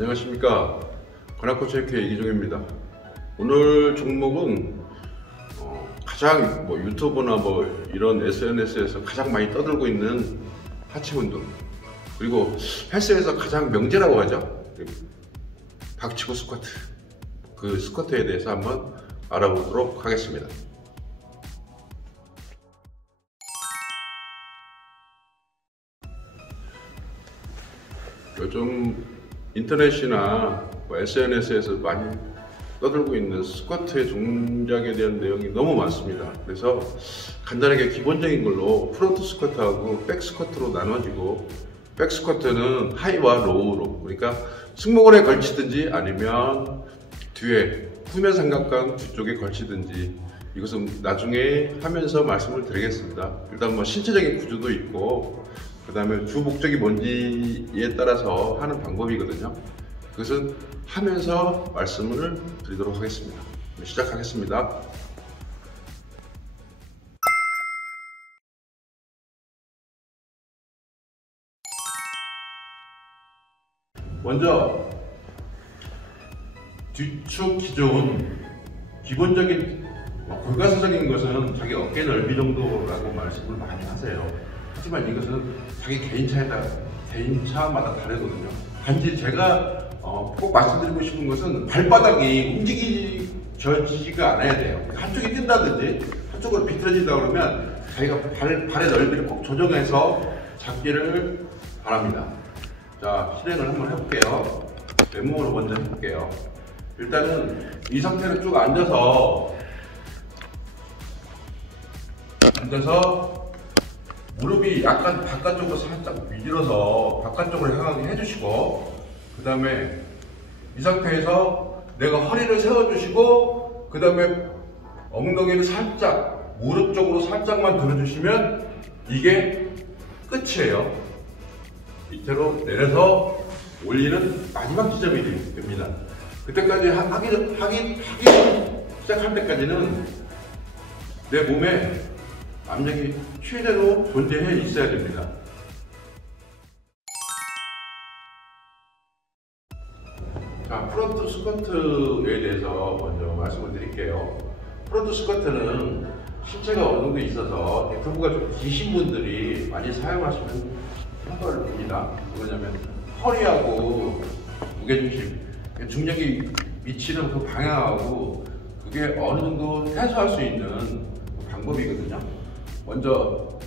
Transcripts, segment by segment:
안녕하십니까. 관악코체육회 이기종입니다. 오늘 종목은 가장 유튜브나 이런 SNS에서 가장 많이 떠들고 있는 하체 운동, 그리고 헬스에서 가장 명제라고 하죠. 박치고 스쿼트. 그 스쿼트에 대해서 한번 알아보도록 하겠습니다. 요즘 인터넷이나 SNS에서 많이 떠들고 있는 스쿼트의 동작에 대한 내용이 너무 많습니다. 그래서 간단하게 기본적인 걸로 프론트 스쿼트하고 백 스쿼트로 나눠지고, 백 스쿼트는 하이와 로우로, 그러니까 승모근에 걸치든지 아니면 뒤에 후면 삼각관 뒤쪽에 걸치든지, 이것은 나중에 하면서 말씀을 드리겠습니다. 일단 신체적인 구조도 있고, 그 다음에 주 목적이 뭔지에 따라서 하는 방법이거든요. 그것은 하면서 말씀을 드리도록 하겠습니다. 시작하겠습니다. 먼저 뒤축 기존 기본적인 골가사적인 것은 자기 어깨 넓이 정도라고 말씀을 많이 하세요. 하지만 이것은 자기 개인차마다 다르거든요. 단지 제가 꼭 말씀드리고 싶은 것은 발바닥이 움직이지가 않아야 돼요. 한쪽이 뛴다든지 한쪽으로 비틀어진다 그러면 자기가 발의 넓이를 꼭 조정해서 잡기를 바랍니다. 자, 실행을 한번 해볼게요. 맨몸으로 먼저 해볼게요. 일단은 이 상태로 쭉 앉아서 무릎이 약간 바깥쪽으로 살짝 밀어서 바깥쪽으로 향하게 해주시고, 그 다음에 이 상태에서 내가 허리를 세워주시고, 그 다음에 엉덩이를 살짝 무릎 쪽으로 살짝만 들어주시면 이게 끝이에요. 밑으로 내려서 올리는 마지막 지점이 됩니다. 그때까지 하기 시작할 때까지는 내 몸에 압력이 최대로 존재해 있어야 됩니다. 자, 프론트 스쿼트에 대해서 먼저 말씀을 드릴게요. 프론트 스쿼트는 신체가 어느 정도 있어서 대퇴부가 좀 기신 분들이 많이 사용하시는 효과를 봅니다. 뭐냐면 허리하고 무게중심, 중력이 미치는 그 방향하고 그게 어느 정도 해소할 수 있는 방법이거든요. 먼저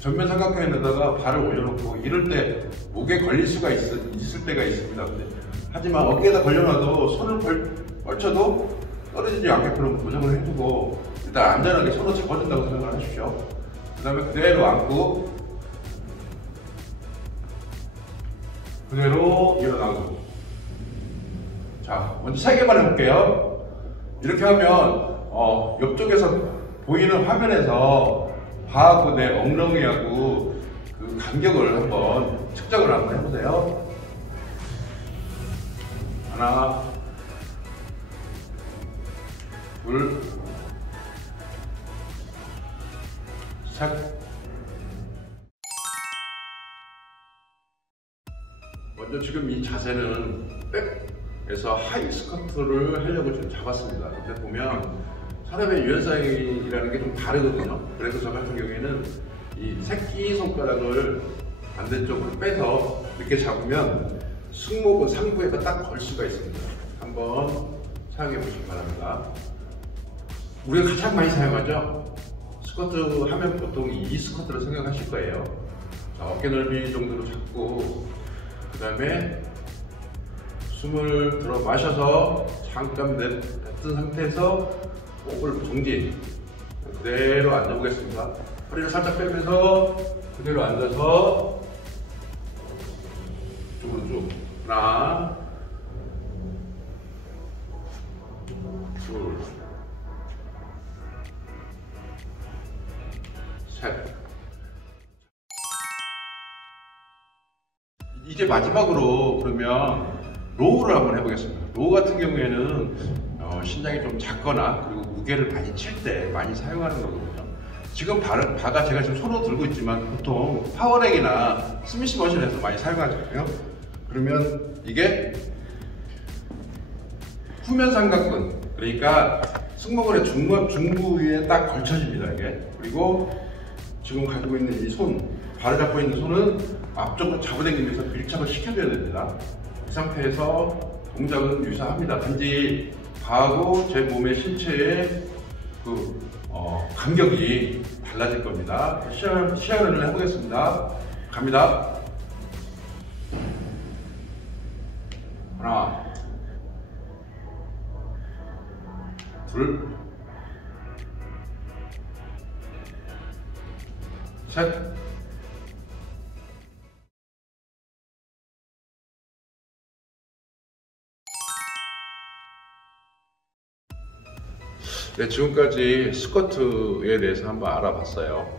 전면 삼각형에다가 발을 올려놓고 이럴 때 목에 걸릴 수가 있을 때가 있습니다. 하지만 어깨에다 걸려놔도 손을 뻗쳐도 떨어지지 않게끔 고정을 해두고 일단 안전하게 손을 잡아준다고 생각을 하십시오. 그 다음에 그대로 앉고 그대로 일어나고. 자, 먼저 3개만 해볼게요. 이렇게 하면 옆쪽에서 보이는 화면에서 바하고 내 엉덩이하고 그 간격을 한번 측정을 한번 해보세요. 하나, 둘, 셋. 먼저 지금 이 자세는 백에서 하이 스쿼트를 하려고 좀 잡았습니다. 근데 보면 사람의 유연성이라는 게 좀 다르거든요. 그래서 저 같은 경우에는 이 새끼 손가락을 반대쪽으로 빼서 이렇게 잡으면 승모근 상부에가 딱 걸 수가 있습니다. 한번 사용해 보시기 바랍니다. 우리가 가장 많이 사용하죠? 스쿼트 하면 보통 이 스쿼트를 생각하실 거예요. 자, 어깨 넓이 정도로 잡고, 그 다음에 숨을 들어 마셔서 잠깐 뱉은 상태에서 호흡을 정지. 그대로 앉아보겠습니다. 허리를 살짝 빼면서 그대로 앉아서 이쪽으로 쭉. 하나, 둘, 셋. 이제 마지막으로 그러면 로우를 한번 해보겠습니다. 로우 같은 경우에는 신장이 좀 작거나 그리고 무게를 많이 칠 때 많이 사용하는 거거든요. 지금 바가 제가 지금 손으로 들고 있지만 보통 파워렉이나 스미스 머신에서 많이 사용하잖아요. 그러면 이게 후면 삼각근, 그러니까 승모근의 중부위에 딱 걸쳐집니다 이게. 그리고 지금 가지고 있는 이 손, 발을 잡고 있는 손은 앞쪽으로 잡아당기면서 밀착을 시켜줘야 됩니다. 이 상태에서 동작은 유사합니다. 단지 바하고 제 몸의 신체의 간격이 달라질 겁니다. 시연을 해보겠습니다. 갑니다. 하나, 둘, 셋. 네, 지금까지 스쿼트에 대해서 한번 알아봤어요.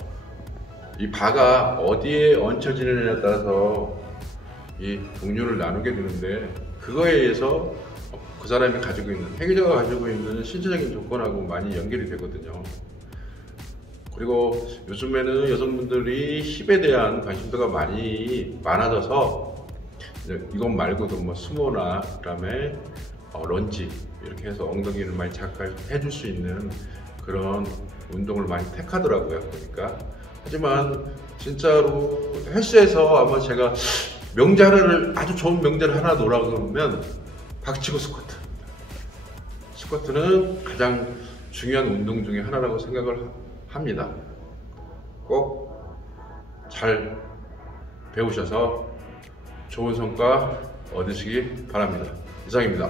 이 바가 어디에 얹혀지느냐에 따라서 이 동료를 나누게 되는데, 그거에 의해서 그 사람이 가지고 있는, 행위자가 가지고 있는 신체적인 조건하고 많이 연결이 되거든요. 그리고 요즘에는 여성분들이 힙에 대한 관심도가 많아져서 이것 말고도 뭐 스모나 그다음에 런지 이렇게 해서 엉덩이를 많이 자극해 줄 수 있는 그런 운동을 많이 택하더라고요. 그러니까 하지만 진짜로 헬스에서 아마 제가 아주 좋은 명제를 하나 놓으라고 그러면 박치고 스쿼트입니다. 스쿼트는 가장 중요한 운동 중에 하나라고 생각을 합니다. 꼭 잘 배우셔서 좋은 성과 얻으시기 바랍니다. 이상입니다.